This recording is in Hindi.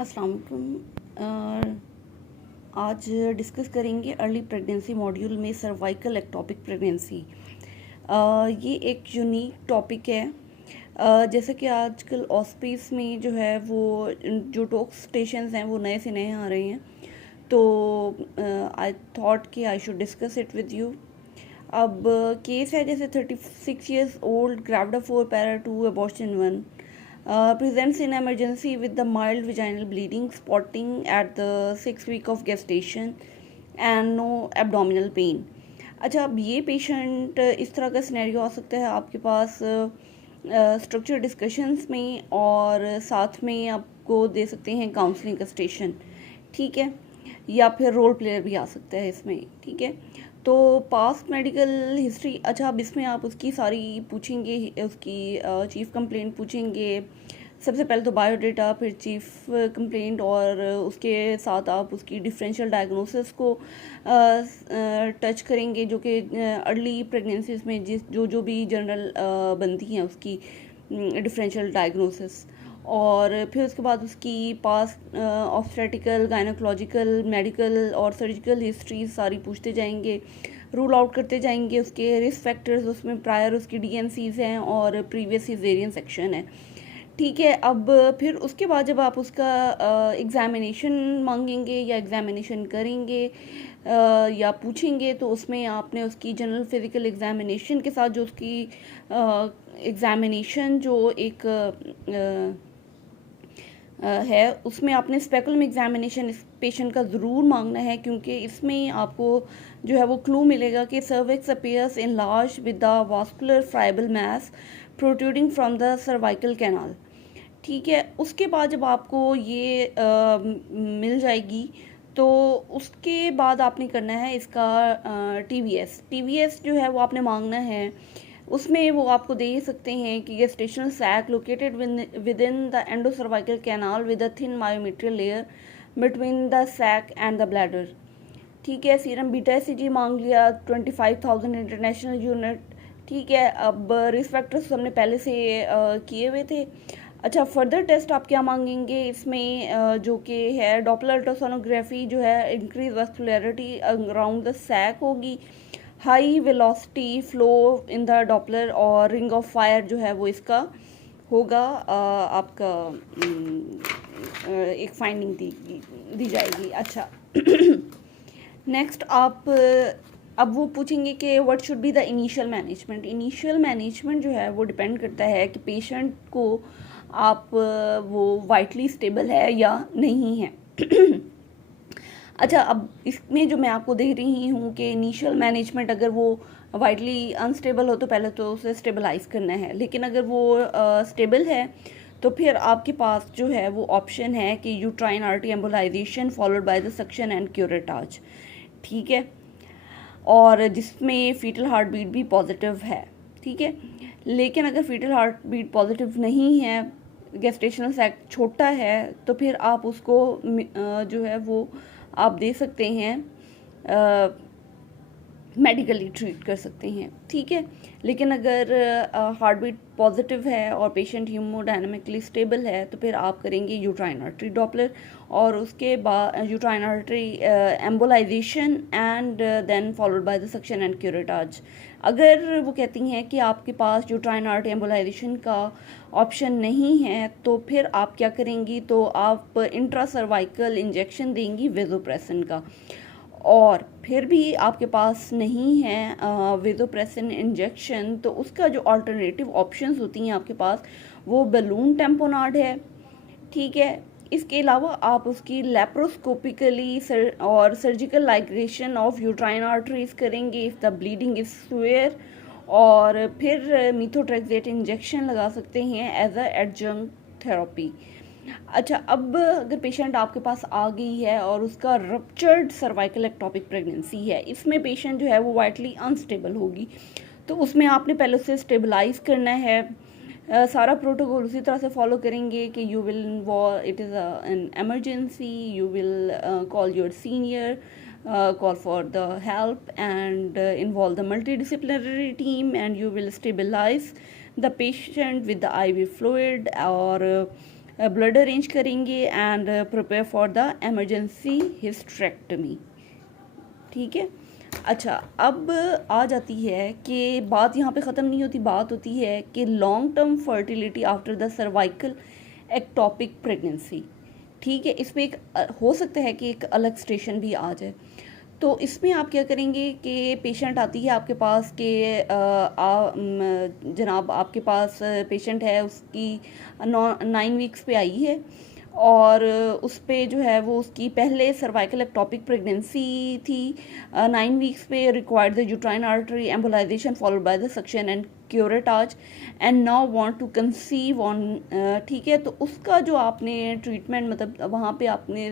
अस्सलाम वालेकुम। आज डिस्कस करेंगे अर्ली प्रेगनेंसी मॉड्यूल में सर्वाइकल एक्टोपिक प्रेगनेंसी। ये एक यूनिक टॉपिक है। जैसे कि आजकल ऑस्पीस में जो है वो जो टॉक स्टेशंस हैं वो नए से नए आ रहे हैं, तो आई थॉट कि I should discuss it with you. अब केस है जैसे 36 years old, gravid 4, para 2, abortion 1, presents in emergency with the mild vaginal bleeding, spotting at the 6 week of gestation and no abdominal pain. अच्छा, अब ये पेशेंट इस तरह का सिनेरियो आ सकता है आपके पास स्ट्रक्चर डिस्कशंस में, और साथ में आपको दे सकते हैं काउंसलिंग का स्टेशन, ठीक है, या फिर रोल प्लेयर भी आ सकता है इसमें, ठीक है। तो पास्ट मेडिकल हिस्ट्री, अच्छा, अब इसमें आप उसकी सारी पूछेंगे, उसकी चीफ कंप्लेंट पूछेंगे। सबसे पहले तो बायोडेटा, फिर चीफ कंप्लेंट, और उसके साथ आप उसकी डिफरेंशियल डायग्नोसिस को टच करेंगे, जो कि अर्ली प्रेगनेंसीज में जो भी जनरल बनती हैं उसकी डिफरेंशियल डायग्नोसिस। और फिर उसके बाद उसकी पास्ट ऑब्स्टेट्रिकल, गायनोकोलॉजिकल, मेडिकल और सर्जिकल हिस्ट्री सारी पूछते जाएंगे, रूल आउट करते जाएंगे उसके रिस्क फैक्टर्स, उसमें प्रायर उसकी डीएनसीज हैं और प्रीवियस सिजेरियन सेक्शन है, ठीक है। अब फिर उसके बाद जब आप उसका एग्ज़ामिनेशन मांगेंगे या एग्ज़ामिनेशन करेंगे या पूछेंगे, तो उसमें आपने उसकी जनरल फिज़िकल एग्ज़ामिनेशन के साथ जो उसकी एग्ज़ामिनेशन जो एक है, उसमें आपने स्पेकुलम एग्जामिनेशन इस पेशेंट का ज़रूर मांगना है, क्योंकि इसमें आपको जो है वो क्लू मिलेगा कि cervix appears in large with the vascular friable mass protruding from the cervical canal, ठीक है। उसके बाद जब आपको ये मिल जाएगी, तो उसके बाद आपने करना है इसका टीवीएस जो है वो आपने मांगना है। उसमें वो आपको दे सकते हैं कि gestational sac located within the endocervical canal with a thin myometrial layer between the sac and the bladder, ठीक है। सीरम बीटा एसिजी मांग लिया 25,000 इंटरनेशनल यूनिट, ठीक है। अब रिस्क फैक्टर्स हमने पहले से किए हुए थे। अच्छा, फर्दर टेस्ट आप क्या मांगेंगे इसमें, जो कि है डॉपलर अल्ट्रासोनोग्राफी, जो है इंक्रीज वास्कुलरिटी अराउंड द सैक होगी, high velocity flow in the Doppler, और रिंग ऑफ फायर जो है वो इसका होगा आपका एक फाइंडिंग दी जाएगी। अच्छा नेक्स्ट आप अब वो पूछेंगे कि what should be the initial management. Initial management जो है वो डिपेंड करता है कि पेशेंट को आप वो वाइटली स्टेबल है या नहीं है। अच्छा, अब इसमें जो मैं आपको दे रही हूँ कि इनिशियल मैनेजमेंट, अगर वो वाइटली अनस्टेबल हो तो पहले तो उसे स्टेबलाइज करना है, लेकिन अगर वो स्टेबल है तो फिर आपके पास जो है वो ऑप्शन है कि uterine artery embolization followed by the suction and curettage, ठीक है, और जिसमें फीटल हार्ट बीट भी पॉजिटिव है, ठीक है। लेकिन अगर फीटल हार्ट बीट पॉजिटिव नहीं है, गेस्टेशनल सैक छोटा है, तो फिर आप उसको जो है वो आप दे सकते हैं, मेडिकली ट्रीट कर सकते हैं, ठीक है। लेकिन अगर हार्ट बीट पॉजिटिव है और पेशेंट हीमोडायनामिकली स्टेबल है, तो फिर आप करेंगे यूट्राइन आर्टरी डॉपलर, और उसके बाद uterine artery embolization and then followed by the suction and curettage. अगर वो कहती हैं कि आपके पास यूट्राइन आर्टरी एम्बोलाइजेशन का ऑप्शन नहीं है, तो फिर आप क्या करेंगी, तो आप इंट्रा सर्वाइकल इंजेक्शन देंगी वेजोप्रेसिन का। और फिर भी आपके पास नहीं है वेजोप्रेसिन इंजेक्शन, तो उसका जो अल्टरनेटिव ऑप्शंस होती हैं आपके पास, वो बलून टेम्पोनाड है, ठीक है। इसके अलावा आप उसकी लेप्रोस्कोपिकली और सर्जिकल लाइग्रेशन ऑफ यूट्राइन आर्टरीज करेंगे इफ़ द ब्लीडिंग इज सुअर, और फिर मीथोट्रेक्सेट इंजेक्शन लगा सकते हैं एज अ एडजंक्ट थेरेपी। अच्छा, अब अगर पेशेंट आपके पास आ गई है और उसका रप्चर्ड सर्वाइकल एक्टोपिक प्रेगनेंसी है, इसमें पेशेंट जो है वो वाइटली अनस्टेबल होगी, तो उसमें आपने पहले उसे स्टेबलाइज करना है। सारा प्रोटोकॉल उसी तरह से फॉलो करेंगे कि you will involve, it is an emergency, you will call your senior, call for the help and involve the multidisciplinary team, and you will stabilize the patient with the IV fluid, or blood arrange करेंगे and prepare for the emergency hysterectomy. ठीक है। अच्छा, अब आ जाती है कि बात यहाँ पे ख़त्म नहीं होती, बात होती है कि long term fertility after the cervical ectopic pregnancy. ठीक है, इस पर एक हो सकता है कि एक अलग स्टेशन भी आ जाए। तो इसमें आप क्या करेंगे कि पेशेंट आती है आपके पास कि जनाब आपके पास पेशेंट है, उसकी 9 वीक्स पे आई है और उस पे जो है वो उसकी पहले सर्वाइकल एक्टोपिक प्रेगनेंसी थी। 9 वीक्स पे required the uterine artery embolization followed by the suction and curettage and now want to conceive on. ठीक है, तो उसका जो आपने ट्रीटमेंट मतलब वहाँ पे आपने